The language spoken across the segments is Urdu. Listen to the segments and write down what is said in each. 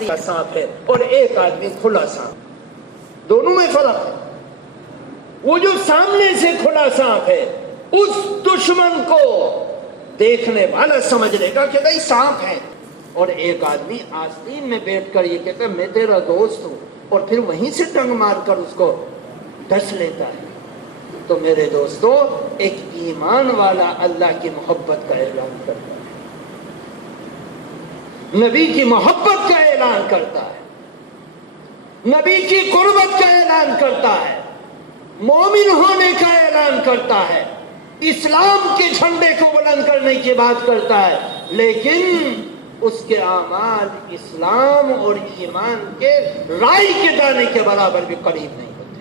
آستین کا سانپ ہے اور ایک آدمی کھلا سانپ، دونوں میں فرق ہے۔ وہ جو سامنے سے کھلا سانپ ہے اس دشمن کو دیکھنے والا سمجھ لے گا کہ بھائی سانپ ہے، اور ایک آدمی آستین میں بیٹھ کر یہ کہتا ہے میں تیرا دوست ہوں، اور پھر وہیں سے ٹنگ مار کر اس کو ڈس لیتا ہے۔ تو میرے دوستو، ایک ایمان والا اللہ کی محبت کا اعلان کرتا ہے، نبی کی محبت کا اعلان کرتا ہے، نبی کی قربت کا اعلان کرتا ہے، مومن ہونے کا اعلان کرتا ہے، اسلام کے جھنڈے کو بلند کرنے کی بات کرتا ہے، لیکن اس کے اعمال اسلام اور ایمان کے رائی کے دانے کے برابر بھی قریب نہیں ہوتے۔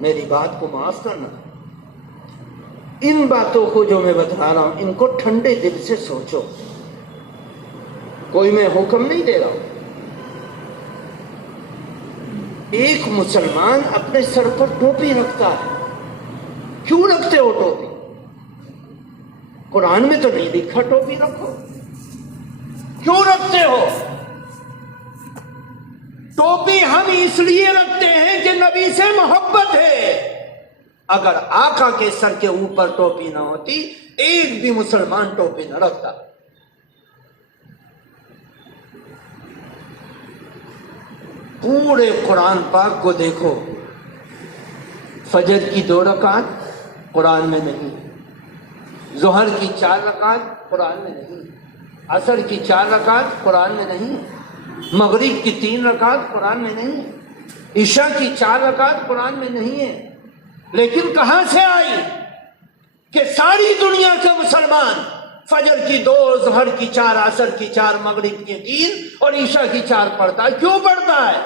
میری بات کو معاف کرنا، ان باتوں کو جو میں بتا رہا ہوں ان کو ٹھنڈے دل سے سوچو، کوئی میں حکم نہیں دے رہا ہوں۔ ایک مسلمان اپنے سر پر ٹوپی رکھتا ہے، کیوں رکھتے ہو ٹوپی؟ قرآن میں تو نہیں لکھا ٹوپی رکھو، کیوں رکھتے ہو؟ ٹوپی ہم اس لیے رکھتے ہیں کہ نبی سے محبت ہے۔ اگر آقا کے سر کے اوپر ٹوپی نہ ہوتی ایک بھی مسلمان ٹوپی نہ رکھتا۔ پورے قرآن پاک کو دیکھو، فجر کی 2 رکعت قرآن میں نہیں، ظہر کی 4 رکعت قرآن میں نہیں، عصر کی 4 رکعت قرآن میں نہیں، مغرب کی 3 رکعت قرآن میں نہیں، عشاء کی 4 رکعت قرآن میں نہیں ہے۔ لیکن کہاں سے آئی کہ ساری دنیا کا مسلمان فجر کی 2، ظہر کی 4، عصر کی 4، مغرب کی 3 اور عشاء کی 4 پڑھتا ہے؟ کیوں پڑھتا ہے؟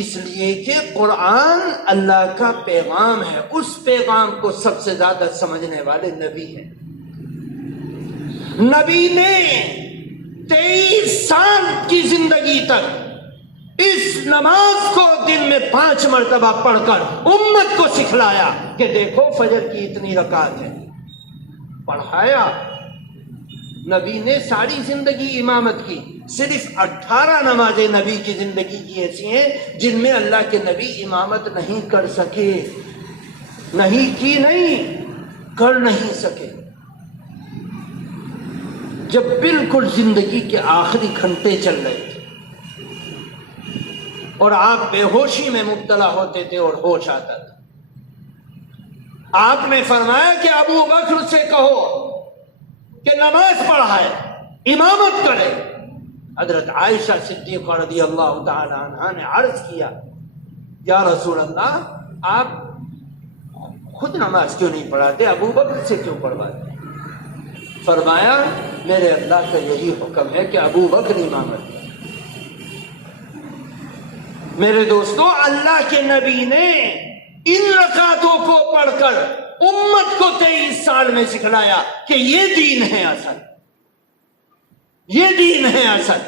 اس لیے کہ قرآن اللہ کا پیغام ہے، اس پیغام کو سب سے زیادہ سمجھنے والے نبی ہیں۔ نبی نے 23 سال کی زندگی تک اس نماز کو دن میں 5 مرتبہ پڑھ کر امت کو سکھلایا کہ دیکھو فجر کی اتنی رکعت ہے، پڑھایا۔ نبی نے ساری زندگی امامت کی، صرف 18 نمازیں نبی کی زندگی کی ایسی ہیں جن میں اللہ کے نبی امامت نہیں کر سکے، نہیں کی، نہیں کر نہیں سکے۔ جب بالکل زندگی کے آخری گھنٹے چل رہے تھے اور آپ بے ہوشی میں مبتلا ہوتے تھے اور ہوش آتا تھا، آپ نے فرمایا کہ ابو بکر سے کہو کہ نماز پڑھائے، امامت کرے۔ حضرت عائشہ صدیقہ رضی اللہ تعالی عنہا نے عرض کیا، یا رسول اللہ آپ خود نماز کیوں نہیں پڑھاتے، ابو بکر سے کیوں پڑھواتے؟ فرمایا میرے اللہ کا یہی حکم ہے کہ ابو بکر امامت کرے۔ میرے دوستو، اللہ کے نبی نے ان رکعتوں کو پڑھ کر امت کو 23 سال میں سکھلایا کہ یہ دین ہے اصل، یہ دین ہے اصل۔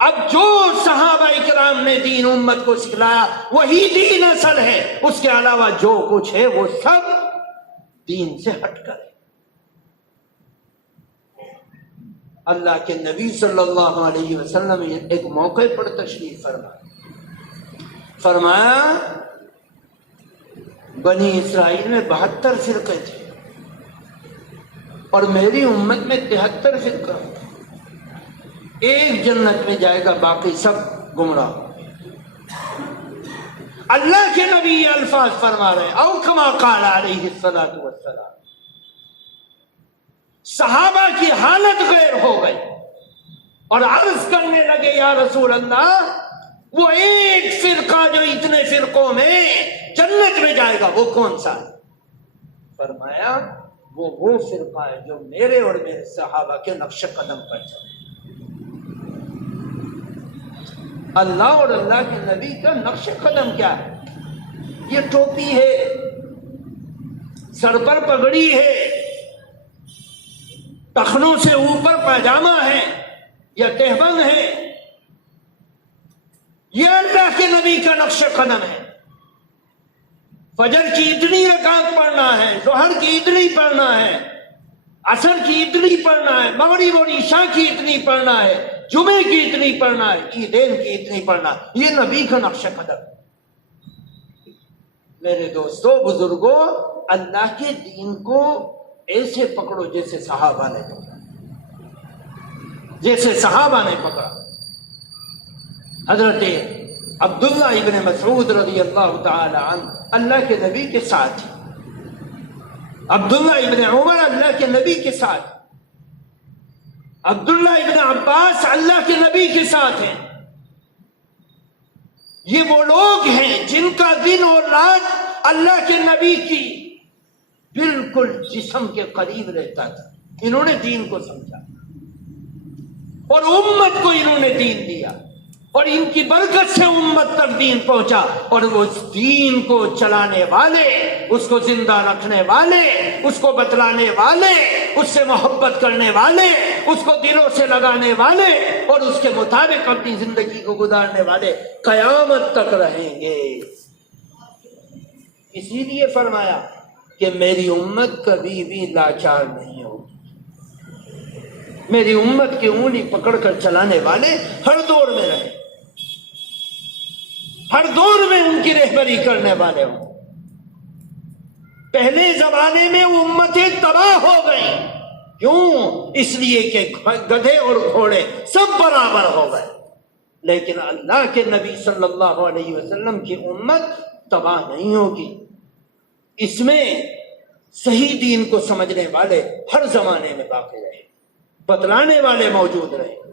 اب جو صحابہ کرام نے دین امت کو سکھلایا وہی دین اصل ہے، اس کے علاوہ جو کچھ ہے وہ سب دین سے ہٹ کر ہے۔ اللہ کے نبی صلی اللہ علیہ وسلم ایک موقع پر تشریف فرمایا بنی اسرائیل میں 72 فرقے تھے اور میری امت میں 73 فرقہ، ایک جنت میں جائے گا باقی سب گمراہ۔ اللہ کے نبی یہ الفاظ فرما رہے ہیں، او کما قال علیہ الصلوۃ والسلام۔ صحابہ کی حالت غیر ہو گئی اور عرض کرنے لگے، یا رسول اللہ وہ ایک فرقہ جو اتنے فرقوں میں جنت میں جائے گا وہ کون سا ہے؟ فرمایا وہ فرقہ ہے جو میرے اور میرے صحابہ کے نقش قدم پر چلے۔ اللہ اور اللہ کے نبی کا نقش قدم کیا ہے؟ یہ ٹوپی ہے، سر پر پگڑی ہے، ٹخنوں سے اوپر پاجامہ ہے یا تہبند ہے، یہ اللہ کے نبی کا نقش قدم ہے۔ فجر کی اتنی رکعت پڑھنا ہے، ظہر کی اتنی پڑھنا ہے، عصر کی اتنی پڑھنا ہے، مغرب اور عشاء کی اتنی پڑھنا ہے، جمعے کی اتنی پڑھنا ہے، عیدین کی اتنی پڑھنا ہے۔ یہ نبی کا نقش قدم۔ میرے دوستو، بزرگوں، اللہ کے دین کو ایسے پکڑو جیسے صحابہ نے پکڑا، جیسے صحابہ نے پکڑا۔ حضرت عبداللہ ابن مسعود رضی اللہ تعالی عنہ اللہ کے نبی کے ساتھ، عبداللہ ابن عمر اللہ کے نبی کے ساتھ، عبداللہ ابن عباس اللہ کے نبی کے ساتھ ہیں۔ یہ وہ لوگ ہیں جن کا دن اور رات اللہ کے نبی کی بالکل جسم کے قریب رہتا تھا۔ انہوں نے دین کو سمجھا اور امت کو انہوں نے دین دیا، اور ان کی برکت سے امت تک دین پہنچا، اور وہ اس دین کو چلانے والے، اس کو زندہ رکھنے والے، اس کو بتلانے والے، اس سے محبت کرنے والے، اس کو دلوں سے لگانے والے اور اس کے مطابق اپنی زندگی کو گزارنے والے قیامت تک رہیں گے۔ اسی لیے فرمایا کہ میری امت کبھی بھی لاچار نہیں ہوگی۔ میری امت کی انگلی پکڑ کر چلانے والے ہر دور میں رہیں، ہر دور میں ان کی رہبری کرنے والے ہوں۔ پہلے زمانے میں وہ امتیں تباہ ہو گئیں، کیوں؟ اس لیے کہ گدھے اور گھوڑے سب برابر ہو گئے، لیکن اللہ کے نبی صلی اللہ علیہ وسلم کی امت تباہ نہیں ہوگی۔ اس میں صحیح دین کو سمجھنے والے ہر زمانے میں باقی رہیں، بتلانے والے موجود رہیں گے،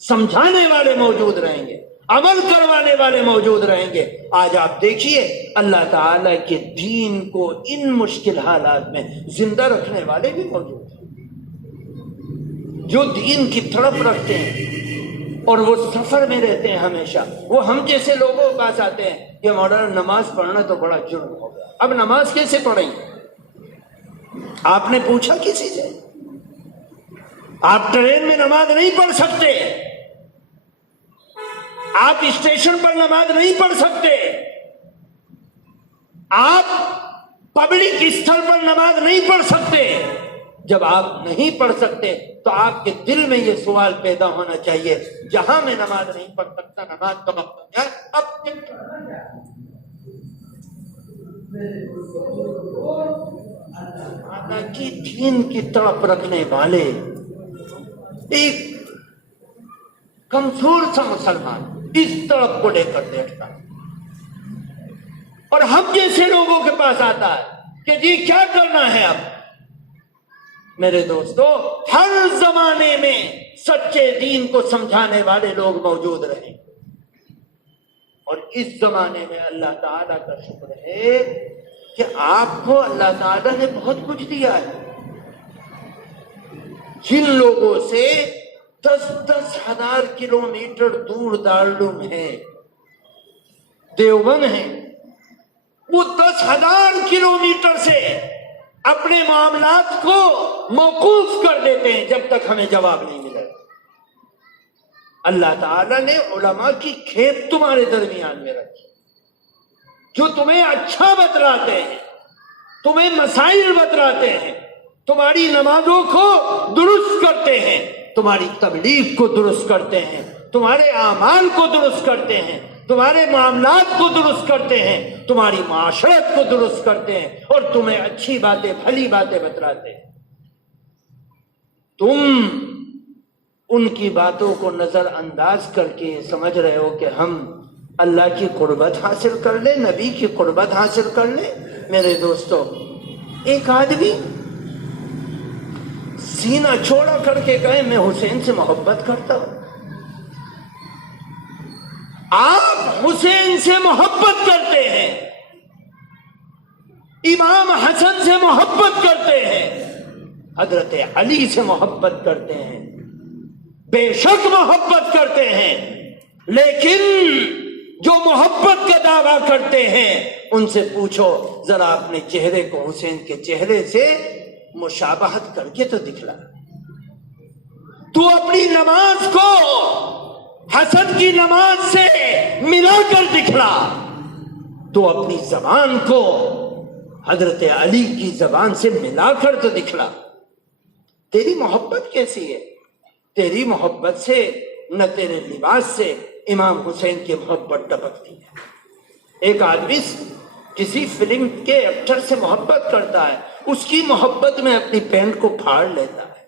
سمجھانے والے موجود رہیں گے، عمل کروانے والے موجود رہیں گے۔ آج آپ دیکھیے اللہ تعالی کے دین کو ان مشکل حالات میں زندہ رکھنے والے بھی موجود ہیں، جو دین کی تڑپ رکھتے ہیں اور وہ سفر میں رہتے ہیں ہمیشہ۔ وہ ہم جیسے لوگوں کے پاس آتے ہیں کہ مولانا نماز پڑھنا تو بڑا جرم ہو گیا، اب نماز کیسے پڑھیں؟ آپ نے پوچھا کسی سے؟ آپ ٹرین میں نماز نہیں پڑھ سکتے، آپ اسٹیشن پر نماز نہیں پڑھ سکتے، آپ پبلک استھل پر نماز نہیں پڑھ سکتے۔ جب آپ نہیں پڑھ سکتے تو آپ کے دل میں یہ سوال پیدا ہونا چاہیے، جہاں میں نماز نہیں پڑھ سکتا، نماز کا وقت ہے، اب اللہ کی دین کی تڑپ رکھنے والے ایک کمزور سا مسلمان اس تڑپ کو لے کر دیکھتا اور ہم جیسے لوگوں کے پاس آتا ہے کہ جی کیا کرنا ہے اب؟ میرے دوستو، ہر زمانے میں سچے دین کو سمجھانے والے لوگ موجود رہیں، اور اس زمانے میں اللہ تعالیٰ کا شکر ہے کہ آپ کو اللہ تعالیٰ نے بہت کچھ دیا ہے۔ جن لوگوں سے 10,000 کلومیٹر دور دارالعلوم ہے، دیوبند ہے، وہ 10,000 کلومیٹر سے اپنے معاملات کو موقوف کر دیتے ہیں جب تک ہمیں جواب نہیں ملے۔ اللہ تعالیٰ نے علماء کی کھیپ تمہارے درمیان میں رکھی، جو تمہیں اچھا بتلاتے ہیں، تمہیں مسائل بتلاتے ہیں، تمہاری نمازوں کو درست کرتے ہیں، تمہاری تبلیغ کو درست کرتے ہیں، تمہارے اعمال کو درست کرتے ہیں، تمہارے معاملات کو درست کرتے ہیں، تمہاری معاشرت کو درست کرتے ہیں، اور تمہیں اچھی باتیں، بھلی باتیں بتلاتے ہیں۔ تم ان کی باتوں کو نظر انداز کر کے سمجھ رہے ہو کہ ہم اللہ کی قربت حاصل کر لیں، نبی کی قربت حاصل کر لیں۔ میرے دوستو، ایک آدمی سینہ چھوڑا کر کے کہے میں حسین سے محبت کرتا ہوں۔ آپ حسین سے محبت کرتے ہیں، امام حسن سے محبت کرتے ہیں، حضرت علی سے محبت کرتے ہیں، بے شک محبت کرتے ہیں، لیکن جو محبت کا دعویٰ کرتے ہیں ان سے پوچھو ذرا اپنے چہرے کو حسین کے چہرے سے مشابہت کر کے تو دکھلا۔ تو اپنی نماز کو حسن کی نماز سے ملا کر دکھلا، تو اپنی زبان کو حضرت علی کی زبان سے ملا کر تو دکھلا۔ تیری محبت کیسی ہے؟ تیری محبت سے نہ تیرے لباس سے امام حسین کی محبت ٹپکتی ہے۔ ایک آدمی کسی فلم کے ایکٹر سے محبت کرتا ہے، اس کی محبت میں اپنی پینٹ کو پھاڑ لیتا ہے،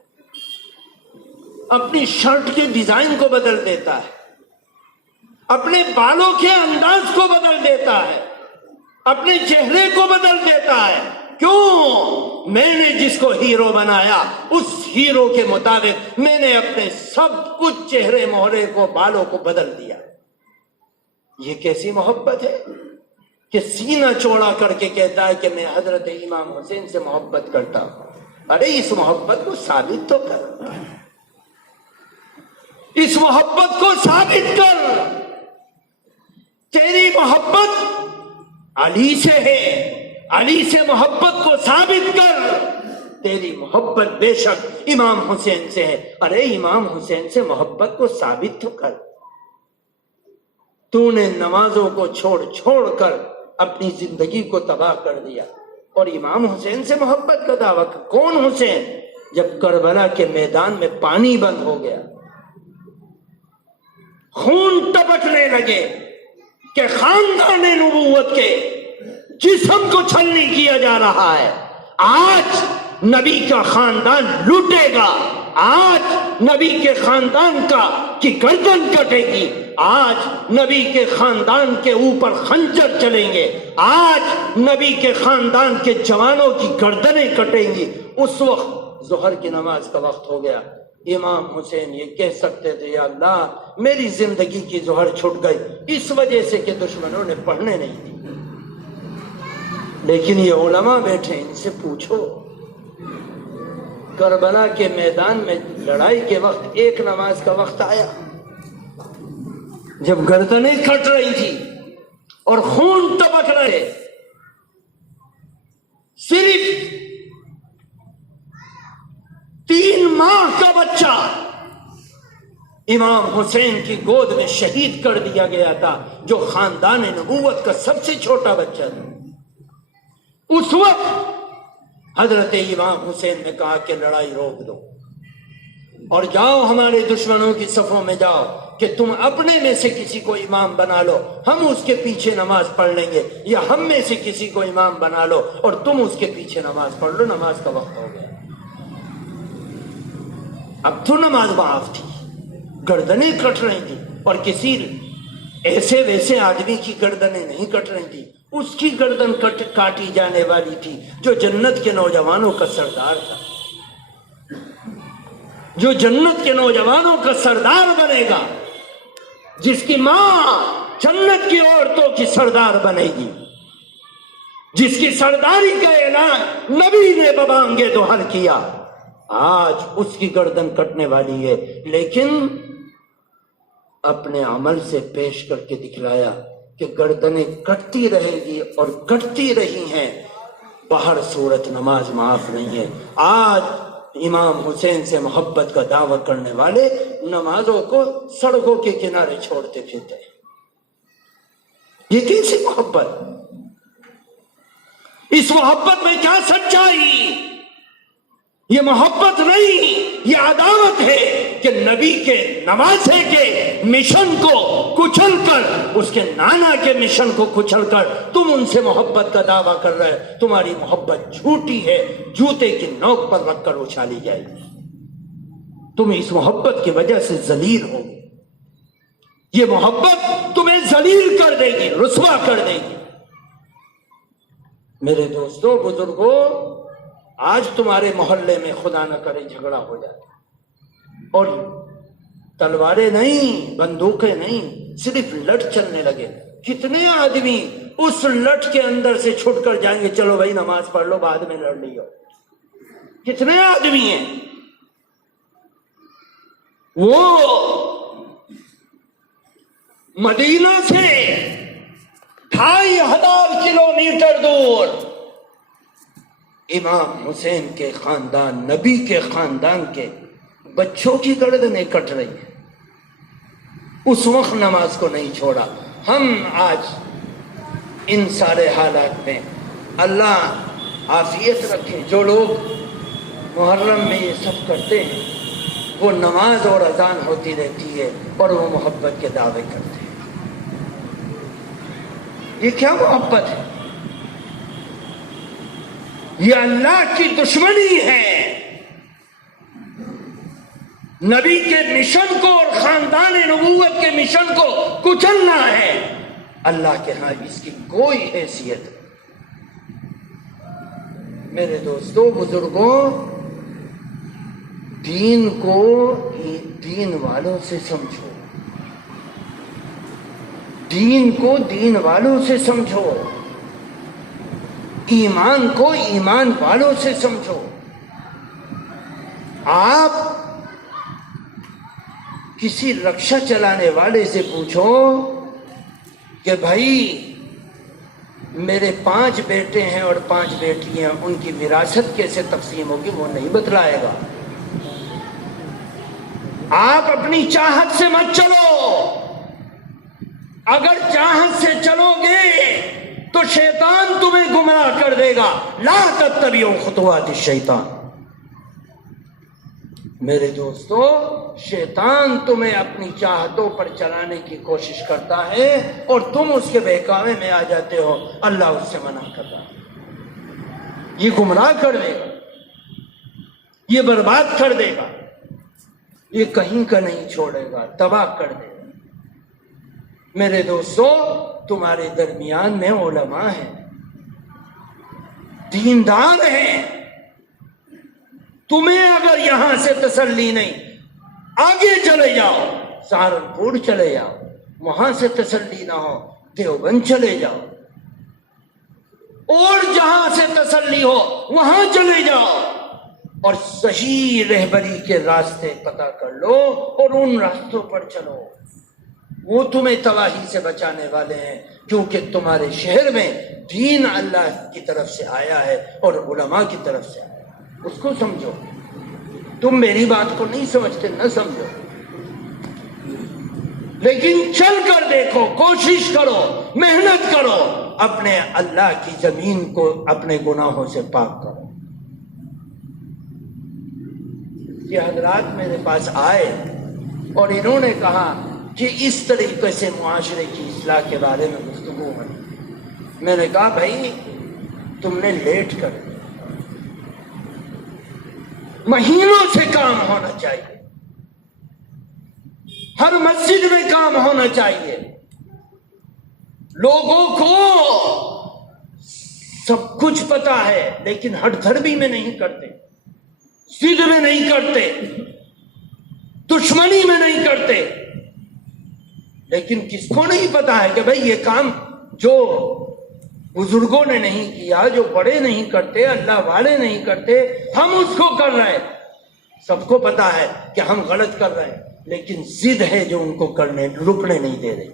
اپنی شرٹ کے ڈیزائن کو بدل دیتا ہے، اپنے بالوں کے انداز کو بدل دیتا ہے، اپنے چہرے کو بدل دیتا ہے۔ کیوں؟ میں نے جس کو ہیرو بنایا اس ہیرو کے مطابق میں نے اپنے سب کچھ چہرے مہرے کو بالوں کو بدل دیا۔ یہ کیسی محبت ہے کہ سینہ چوڑا کر کے کہتا ہے کہ میں حضرت امام حسین سے محبت کرتا ہوں۔ ارے اس محبت کو ثابت تو کر، اس محبت کو ثابت کر۔ تیری محبت علی سے ہے، علی سے محبت کو ثابت کر۔ تیری محبت بے شک امام حسین سے ہے، ارے امام حسین سے محبت کو ثابت تو کر۔ تو نے نمازوں کو چھوڑ چھوڑ کر اپنی زندگی کو تباہ کر دیا، اور امام حسین سے محبت کا دعویٰ۔ کون حسین؟ جب کربلا کے میدان میں پانی بند ہو گیا، خون ٹپکنے لگے کہ خاندان نبوت کے جسم کو چھلنی کیا جا رہا ہے، آج نبی کا خاندان لوٹے گا، آج نبی کے خاندان کی گردن کٹے گی، آج نبی کے خاندان کے اوپر خنجر چلیں گے، آج نبی کے خاندان کے جوانوں کی گردنیں کٹیں گی۔ اس وقت ظہر کی نماز کا وقت ہو گیا۔ امام حسین یہ کہہ سکتے تھے، یا اللہ میری زندگی کی ظہر چھٹ گئی اس وجہ سے کہ دشمنوں نے پڑھنے نہیں دی، لیکن یہ علماء بیٹھے، ان سے پوچھو کربلا کے میدان میں لڑائی کے وقت ایک نماز کا وقت آیا جب گردنیں کٹ رہی تھی اور خون ٹپک رہے، صرف 3 ماہ کا بچہ امام حسین کی گود میں شہید کر دیا گیا تھا، جو خاندان نبوت کا سب سے چھوٹا بچہ تھا۔ اس وقت حضرت امام حسین نے کہا کہ لڑائی روک دو اور جاؤ ہمارے دشمنوں کی صفوں میں جاؤ کہ تم اپنے میں سے کسی کو امام بنا لو، ہم اس کے پیچھے نماز پڑھ لیں گے، یا ہم میں سے کسی کو امام بنا لو اور تم اس کے پیچھے نماز پڑھ لو، نماز کا وقت ہو گیا۔ اب تو نماز معاف تھی، گردنیں کٹ رہی تھی، اور کسی ایسے ویسے آدمی کی گردنیں نہیں کٹ رہی تھی، اس کی گردن کاٹی جانے والی تھی جو جنت کے نوجوانوں کا سردار تھا، جو جنت کے نوجوانوں کا سردار بنے گا، جس کی ماں جنت کی عورتوں کی سردار بنے گی، جس کی سرداری کا اعلان نبی نے ببانگے دوہر کیا، آج اس کی گردن کٹنے والی ہے، لیکن اپنے عمل سے پیش کر کے دکھلایا کہ گردنیں کٹتی رہے گی اور کٹتی رہی ہیں، باہر صورت نماز معاف نہیں ہے۔ آج امام حسین سے محبت کا دعویٰ کرنے والے نمازوں کو سڑکوں کے کنارے چھوڑتے پھرتے ہیں۔ یہ کیسی محبت؟ اس محبت میں کیا سچائی؟ یہ محبت نہیں، یہ عداوت ہے کہ نبی کے نواسے کے مشن کو کچل کر، اس کے نانا کے مشن کو کچل کر تم ان سے محبت کا دعویٰ کر رہے۔ تمہاری محبت جھوٹی ہے، جوتے کی نوک پر رکھ کر اچھالی جائے گی۔ تم اس محبت کی وجہ سے ذلیل ہو، یہ محبت تمہیں ذلیل کر دے گی، رسوا کر دے گی۔ میرے دوستوں، بزرگوں، آج تمہارے محلے میں خدا نہ کرے جھگڑا ہو جائے اور تلواریں نہیں، بندوقیں نہیں، صرف لٹ چلنے لگے، کتنے آدمی اس لٹ کے اندر سے چھٹ کر جائیں گے، چلو بھائی نماز پڑھ لو بعد میں لڑ لیو۔ کتنے آدمی ہیں وہ مدینہ سے 2500 کلومیٹر دور امام حسین کے خاندان، نبی کے خاندان کے بچوں کی گردنیں کٹ رہی ہیں، اس وقت نماز کو نہیں چھوڑا۔ ہم آج ان سارے حالات میں اللہ عافیت رکھے، جو لوگ محرم میں یہ سب کرتے ہیں، وہ نماز اور اذان ہوتی رہتی ہے اور وہ محبت کے دعوے کرتے ہیں۔ یہ کیا محبت ہے؟ یہ اللہ کی دشمنی ہے۔ نبی کے مشن کو اور خاندان نبوت کے مشن کو کچلنا ہے۔ اللہ کے ہاں اس کی کوئی حیثیت نہیں۔ میرے دوستو، بزرگوں، دین کو دین والوں سے سمجھو، دین کو دین والوں سے سمجھو، ایمان کو ایمان والوں سے سمجھو۔ آپ کسی رکشہ چلانے والے سے پوچھو کہ بھائی میرے 5 بیٹے ہیں اور 5 بیٹیاں، ان کی وراثت کیسے تقسیم ہوگی، وہ نہیں بتلائے گا۔ آپ اپنی چاہت سے مت چلو، اگر چاہت سے چلو گے تو شیطان تمہیں گمراہ کر دے گا۔ لا تتبعوا خطوات الشیطان۔ میرے دوستو، شیطان تمہیں اپنی چاہتوں پر چلانے کی کوشش کرتا ہے اور تم اس کے بہکاوے میں آ جاتے ہو۔ اللہ اس سے منع کر رہا ہے۔ یہ گمراہ کر دے گا، یہ برباد کر دے گا، یہ کہیں کا نہیں چھوڑے گا، تباہ کر دے گا۔ میرے دوستو، تمہارے درمیان میں علماء ہیں، دیندار ہیں، تمہیں اگر یہاں سے تسلی نہیں، آگے چلے جاؤ، سہارنپور چلے جاؤ، وہاں سے تسلی نہ ہو دیوبند چلے جاؤ، اور جہاں سے تسلی ہو وہاں چلے جاؤ، اور صحیح رہبری کے راستے پتہ کر لو اور ان راستوں پر چلو۔ وہ تمہیں تباہی سے بچانے والے ہیں، کیونکہ تمہارے شہر میں دین اللہ کی طرف سے آیا ہے اور علماء کی طرف سے آیا ہے۔ اس کو سمجھو۔ تم میری بات کو نہیں سمجھتے، نہ سمجھو، لیکن چل کر دیکھو، کوشش کرو، محنت کرو، اپنے اللہ کی زمین کو اپنے گناہوں سے پاک کرو۔ یہ حضرات میرے پاس آئے اور انہوں نے کہا کہ اس طریقے سے معاشرے کی اصلاح کے بارے میں گفتگو ہے۔ میں نے کہا بھائی تم نے لیٹ کر دیا، مہینوں سے کام ہونا چاہیے، ہر مسجد میں کام ہونا چاہیے، لوگوں کو سب کچھ پتا ہے لیکن ہٹ دھرمی میں نہیں کرتے، ضد میں نہیں کرتے، دشمنی میں نہیں کرتے۔ لیکن کس کو نہیں پتا ہے کہ بھئی یہ کام جو بزرگوں نے نہیں کیا، جو بڑے نہیں کرتے، اللہ والے نہیں کرتے، ہم اس کو کر رہے ہیں۔ سب کو پتا ہے کہ ہم غلط کر رہے ہیں، لیکن ضد ہے جو ان کو رکنے نہیں دے رہی۔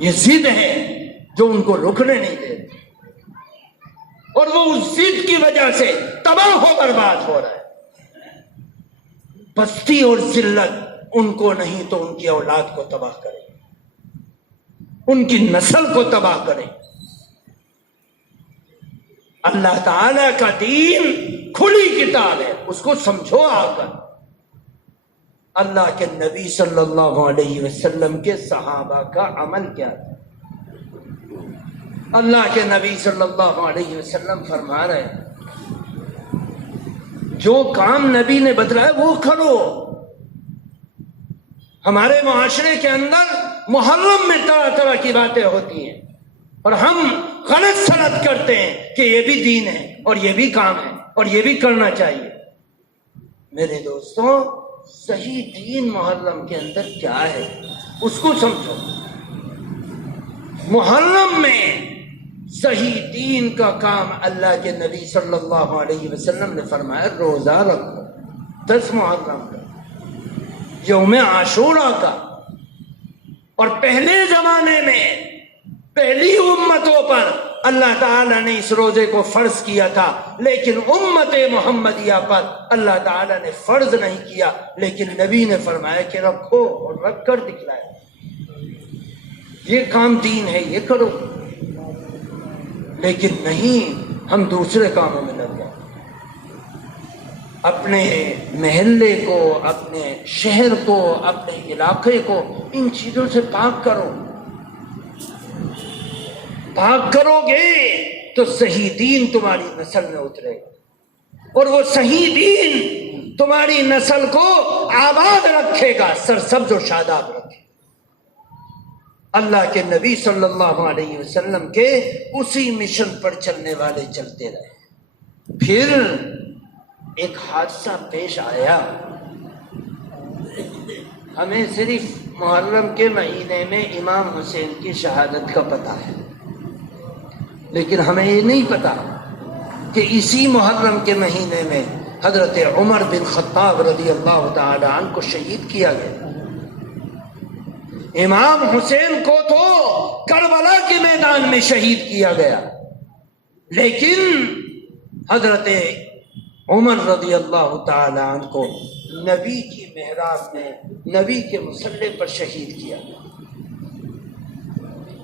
یہ ضد ہے جو ان کو رکنے نہیں دے رہی، اور وہ اس ضد کی وجہ سے تباہ و برباد ہو رہا ہے۔ پستی اور ذلت ان کو نہیں تو ان کی اولاد کو تباہ کرے، ان کی نسل کو تباہ کرے۔ اللہ تعالی کا دین کھلی کتاب ہے، اس کو سمجھو آ کر۔ اللہ کے نبی صلی اللہ علیہ وسلم کے صحابہ کا عمل کیا تھا؟ اللہ کے نبی صلی اللہ علیہ وسلم فرما رہے ہیں جو کام نبی نے بتلایا وہ کرو۔ ہمارے معاشرے کے اندر محرم میں طرح طرح کی باتیں ہوتی ہیں اور ہم غلط سلط کرتے ہیں کہ یہ بھی دین ہے اور یہ بھی کام ہے اور یہ بھی کرنا چاہیے۔ میرے دوستوں، صحیح دین محرم کے اندر کیا ہے اس کو سمجھو۔ محرم میں صحیح دین کا کام اللہ کے نبی صلی اللہ علیہ وسلم نے فرمایا روزہ رکھو، 10 محرم کا، یوم عاشوراء کا۔ اور پہلے زمانے میں پہلی امتوں پر اللہ تعالیٰ نے اس روزے کو فرض کیا تھا، لیکن امت محمدیہ پر اللہ تعالیٰ نے فرض نہیں کیا، لیکن نبی نے فرمایا کہ رکھو اور رکھ کر دکھلایا۔ یہ کام دین ہے، یہ کرو، لیکن نہیں ہم دوسرے کاموں میں لگ جائیں۔ اپنے محلے کو، اپنے شہر کو، اپنے علاقے کو ان چیزوں سے پاک کرو. پاک کرو گے تو صحیح دین تمہاری نسل میں اترے گا، اور وہ صحیح دین تمہاری نسل کو آباد رکھے گا، سرسبز و شاداب رکھے گا. اللہ کے نبی صلی اللہ علیہ وسلم کے اسی مشن پر چلنے والے چلتے رہے. پھر ایک حادثہ پیش آیا. ہمیں صرف محرم کے مہینے میں امام حسین کی شہادت کا پتہ ہے، لیکن ہمیں یہ نہیں پتا کہ اسی محرم کے مہینے میں حضرت عمر بن خطاب رضی اللہ تعالی عنہ کو شہید کیا گیا. امام حسین کو تو کربلا کے میدان میں شہید کیا گیا، لیکن حضرت عمر رضی اللہ تعالی عنہ کو نبی کی محراب میں نبی کے مصلی پر شہید کیا گیا.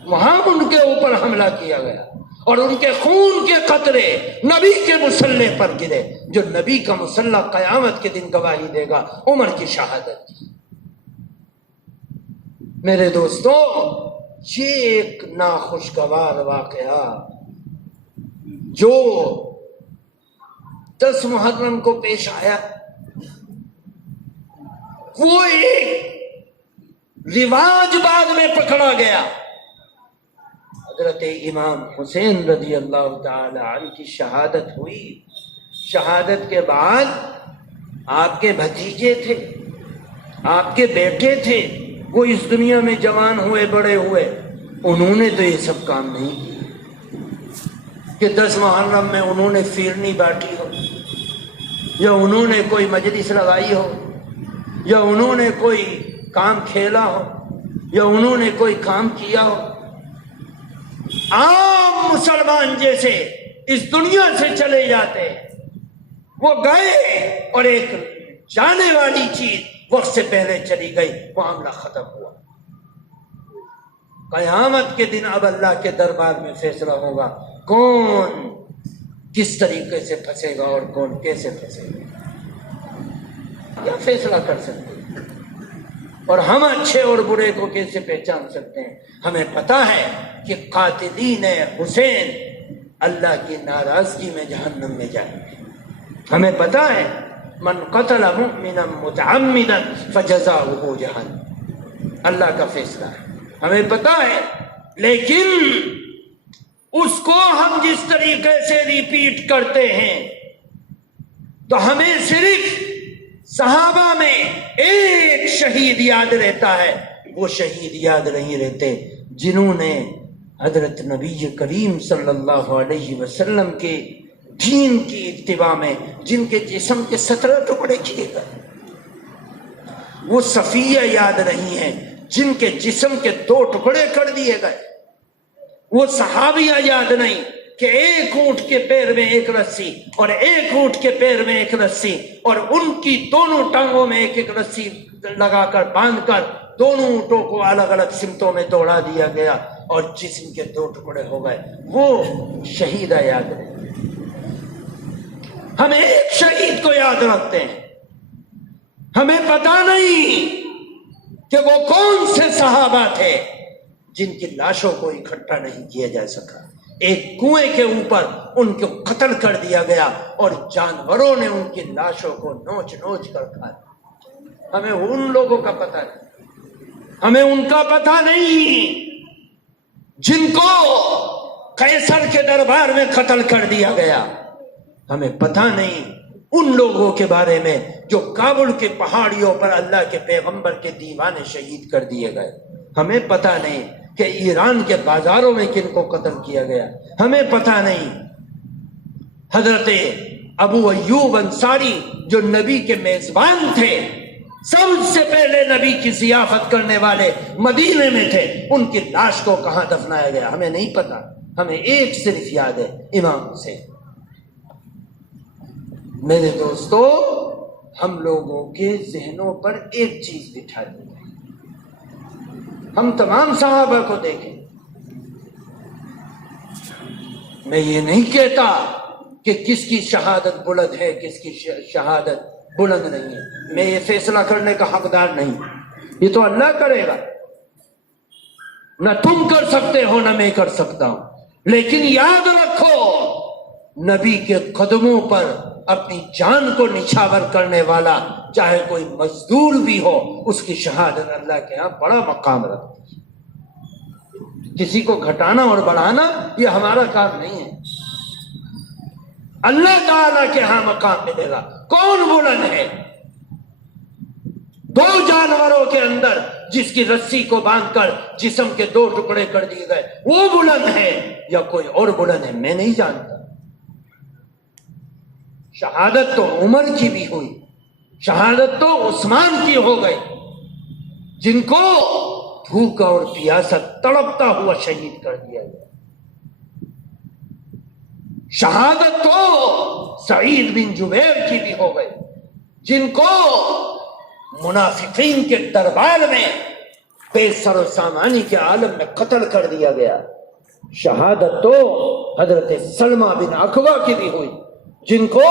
وہاں ان کے اوپر حملہ کیا گیا اور ان کے خون کے قطرے نبی کے مصلی پر گرے، جو نبی کا مصلی قیامت کے دن گواہی دے گا عمر کی شہادت کی. میرے دوستو، یہ ایک ناخوشگوار واقعہ جو 10 محرم کو پیش آیا، وہ ایک رواج بعد میں پکڑا گیا. حضرت امام حسین رضی اللہ تعالی عنہ کی شہادت ہوئی. شہادت کے بعد آپ کے بھتیجے تھے، آپ کے بیٹے تھے، وہ اس دنیا میں جوان ہوئے، بڑے ہوئے. انہوں نے تو یہ سب کام نہیں کیے کہ 10 محرم میں انہوں نے فیرنی بانٹی ہو، یا انہوں نے کوئی مجلس لگائی ہو، یا انہوں نے کوئی کام کھیلا ہو، یا انہوں نے کوئی کام کیا ہو. عام مسلمان جیسے اس دنیا سے چلے جاتے، وہ گئے اور ایک جانے والی چیز وقت سے پہلے چلی گئی، معاملہ ختم ہوا. قیامت کے دن اب اللہ کے دربار میں فیصلہ ہوگا کون کس طریقے سے پھنسے گا اور کون کیسے پھنسے گا. کیا فیصلہ کر سکتے ہیں؟ اور ہم اچھے اور برے کو کیسے پہچان سکتے ہیں؟ ہمیں پتا ہے کہ قاتلین حسین اللہ کی ناراضگی میں جہنم میں جائیں گے. ہمیں پتا ہے من قتل مؤمنا متعمدا فجزاؤہ جہنم، اللہ کا فیصلہ ہے، ہمیں پتا ہے. لیکن اس کو ہم جس طریقے سے ریپیٹ کرتے ہیں تو ہمیں صرف صحابہ میں ایک شہید یاد رہتا ہے، وہ شہید یاد نہیں رہتے جنہوں نے حضرت نبی کریم صلی اللہ علیہ وسلم کے دین کی اتباع میں جن کے جسم کے 17 ٹکڑے کیے گئے. وہ صفیہ یاد نہیں ہیں جن کے جسم کے 2 ٹکڑے کر دیے گئے. وہ صحابیہ یاد نہیں کہ ایک اونٹ کے پیر میں ایک رسی اور ایک اونٹ کے پیر میں ایک رسی، اور ان کی دونوں ٹانگوں میں ایک ایک رسی لگا کر باندھ کر دونوں اونٹوں کو الگ الگ سمتوں میں دوڑا دیا گیا اور جسم کے 2 ٹکڑے ہو گئے. وہ شہیدہ یاد رہے. ہم ایک شہید کو یاد رکھتے ہیں، ہمیں پتا نہیں کہ وہ کون سے صحابہ تھے جن کی لاشوں کو اکٹھا نہیں کیا جا سکا. ایک کنویں کے اوپر ان کو قتل کر دیا گیا اور جانوروں نے ان کی لاشوں کو نوچ نوچ کر کھا دیا. ہمیں ان لوگوں کا پتہ نہیں، ہمیں ان کا پتہ نہیں جن کو قیصر کے دربار میں قتل کر دیا گیا. ہمیں پتہ نہیں ان لوگوں کے بارے میں جو کابل کے پہاڑیوں پر اللہ کے پیغمبر کے دیوانے شہید کر دیے گئے. ہمیں پتہ نہیں کہ ایران کے بازاروں میں کن کو قتل کیا گیا. ہمیں پتہ نہیں حضرت ابو ایوب انصاری جو نبی کے میزبان تھے، سب سے پہلے نبی کی ضیافت کرنے والے مدینے میں تھے، ان کی لاش کو کہاں دفنایا گیا ہمیں نہیں پتا. ہمیں ایک صرف یاد ہے، امام حسین. میرے دوستو، ہم لوگوں کے ذہنوں پر ایک چیز بٹھا دی گئی. ہم تمام صحابہ کو دیکھیں. میں یہ نہیں کہتا کہ کس کی شہادت بلند ہے کس کی شہادت بلند نہیں ہے، میں یہ فیصلہ کرنے کا حقدار نہیں، یہ تو اللہ کرے گا، نہ تم کر سکتے ہو نہ میں کر سکتا ہوں۔ لیکن یاد رکھو، نبی کے قدموں پر اپنی جان کو نچھاور کرنے والا چاہے کوئی مزدور بھی ہو، اس کی شہادت اللہ کے ہاں بڑا مقام رکھتی ہے۔ کسی کو گھٹانا اور بڑھانا یہ ہمارا کام نہیں ہے، اللہ تعالیٰ کے ہاں مقام ملے گا۔ کون بلند ہے؟ دو جانوروں کے اندر جس کی رسی کو باندھ کر جسم کے دو ٹکڑے کر دیے گئے، وہ بلند ہے یا کوئی اور بلند ہے؟ میں نہیں جانتا۔ شہادت تو عمر کی بھی ہوئی، شہادت تو عثمان کی ہو گئی، جن کو بھوکا اور پیاسا تڑپتا ہوا شہید کر دیا گیا۔ شہادت تو سعید بن جبیر کی بھی ہو گئی، جن کو منافقین کے دربار میں بے سر و سامانی کے عالم میں قتل کر دیا گیا۔ شہادت تو حضرت سلمہ بن اکوع کی بھی ہوئی، جن کو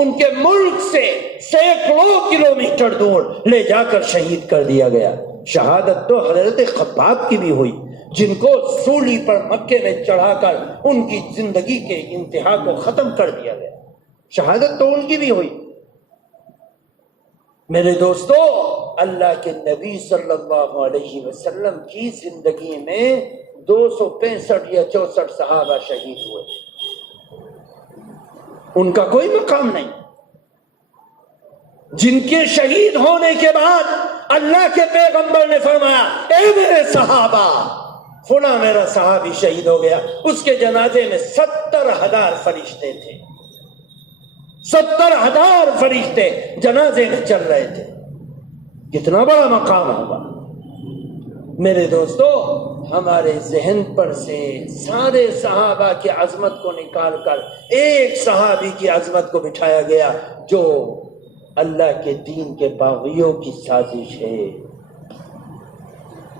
ان کے ملک سے سینکڑوں کلومیٹر دور لے جا کر شہید کر دیا گیا۔ شہادت تو حضرت خباب کی بھی ہوئی، جن کو سولی پر مکے میں چڑھا کر ان کی زندگی کے انتہا کو ختم کر دیا گیا۔ شہادت تو ان کی بھی ہوئی۔ میرے دوستو، اللہ کے نبی صلی اللہ علیہ وسلم کی زندگی میں 265 یا 64 صحابہ شہید ہوئے، ان کا کوئی مقام نہیں، جن کے شہید ہونے کے بعد اللہ کے پیغمبر نے فرمایا، اے میرے صحابہ، فلاں میرا صحابی شہید ہو گیا۔ اس کے جنازے میں 70,000 فرشتے تھے، 70,000 فرشتے جنازے میں چل رہے تھے۔ کتنا بڑا مقام ہوگا۔ میرے دوستو، ہمارے ذہن پر سے سارے صحابہ کی عظمت کو نکال کر ایک صحابی کی عظمت کو بٹھایا گیا، جو اللہ کے دین کے باغیوں کی سازش ہے،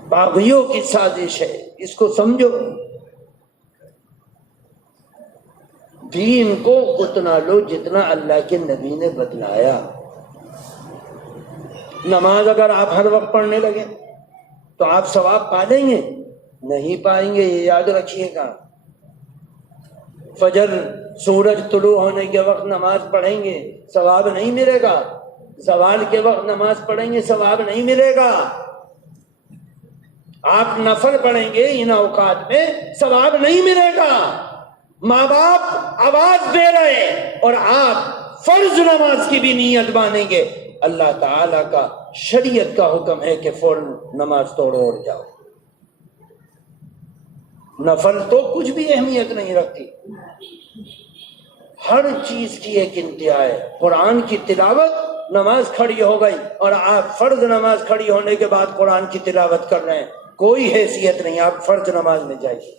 باغیوں کی سازش ہے۔ اس کو سمجھو، دین کو اتنا لو جتنا اللہ کے نبی نے بتلایا۔ نماز اگر آپ ہر وقت پڑھنے لگے تو آپ ثواب پا لیں گے؟ نہیں پائیں گے، یہ یاد رکھیے گا۔ فجر سورج طلوع ہونے کے وقت نماز پڑھیں گے، ثواب نہیں ملے گا۔ زوال کے وقت نماز پڑھیں گے، ثواب نہیں ملے گا۔ آپ نفل پڑھیں گے ان اوقات میں، ثواب نہیں ملے گا۔ ماں باپ آواز دے رہے اور آپ فرض نماز کی بھی نیت مانیں گے، اللہ تعالیٰ کا شریعت کا حکم ہے کہ فوراً نماز توڑو اور جاؤ۔ نفل تو کچھ بھی اہمیت نہیں رکھتی، ہر چیز کی ایک انتہا ہے۔ قرآن کی تلاوت، نماز کھڑی ہو گئی اور آپ فرض نماز کھڑی ہونے کے بعد قرآن کی تلاوت کر رہے ہیں، کوئی حیثیت نہیں، آپ فرض نماز میں جائیے۔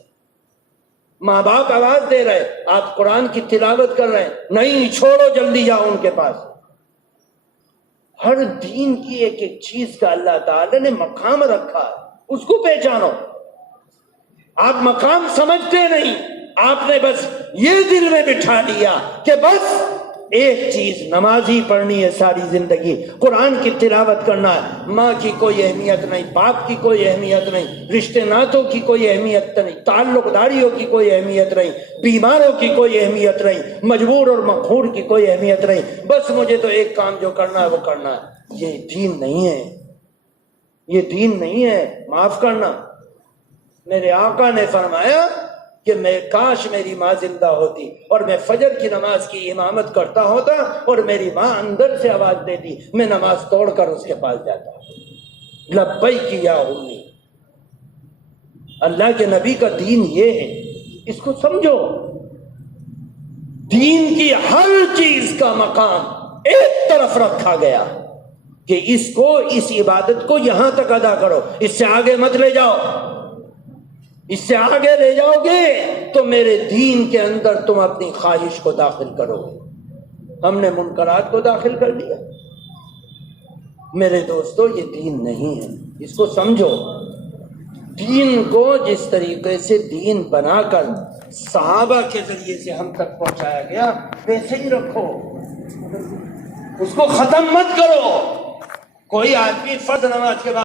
ماں باپ آواز دے رہے، آپ قرآن کی تلاوت کر رہے ہیں، نہیں چھوڑو، جلدی جاؤ ان کے پاس۔ ہر دین کی ایک ایک چیز کا اللہ تعالی نے مقام رکھا ہے، اس کو پہچانو۔ آپ مقام سمجھتے نہیں، آپ نے بس یہ دل میں بٹھا لیا کہ بس ایک چیز نماز ہی پڑھنی ہے ساری زندگی، قرآن کی تلاوت کرنا ہے۔ ماں کی کوئی اہمیت نہیں، باپ کی کوئی اہمیت نہیں، رشتے ناتوں کی کوئی اہمیت نہیں، تعلق داریوں کی کوئی اہمیت نہیں، بیماروں کی کوئی اہمیت نہیں، مجبور اور مقہور کی کوئی اہمیت نہیں، بس مجھے تو ایک کام جو کرنا ہے وہ کرنا ہے۔ یہ دین نہیں ہے، یہ دین نہیں ہے۔ معاف کرنا، میرے آقا نے فرمایا کہ میں کاش میری ماں زندہ ہوتی اور میں فجر کی نماز کی امامت کرتا ہوتا اور میری ماں اندر سے آواز دیتی، میں نماز توڑ کر اس کے پاس جاتا، لبیک یا امی۔ اللہ کے نبی کا دین یہ ہے، اس کو سمجھو۔ دین کی ہر چیز کا مقام ایک طرف رکھا گیا کہ اس کو، اس عبادت کو یہاں تک ادا کرو، اس سے آگے مت لے جاؤ۔ اس سے آگے لے جاؤ گے تو میرے دین کے اندر تم اپنی خواہش کو داخل کرو گے۔ ہم نے منکرات کو داخل کر لیا۔ میرے دوستو، یہ دین نہیں ہے، اس کو سمجھو۔ دین کو جس طریقے سے دین بنا کر صحابہ کے ذریعے سے ہم تک پہنچایا گیا ویسے ہی رکھو، اس کو ختم مت کرو۔ کوئی آدمی فرض نماز کے بعد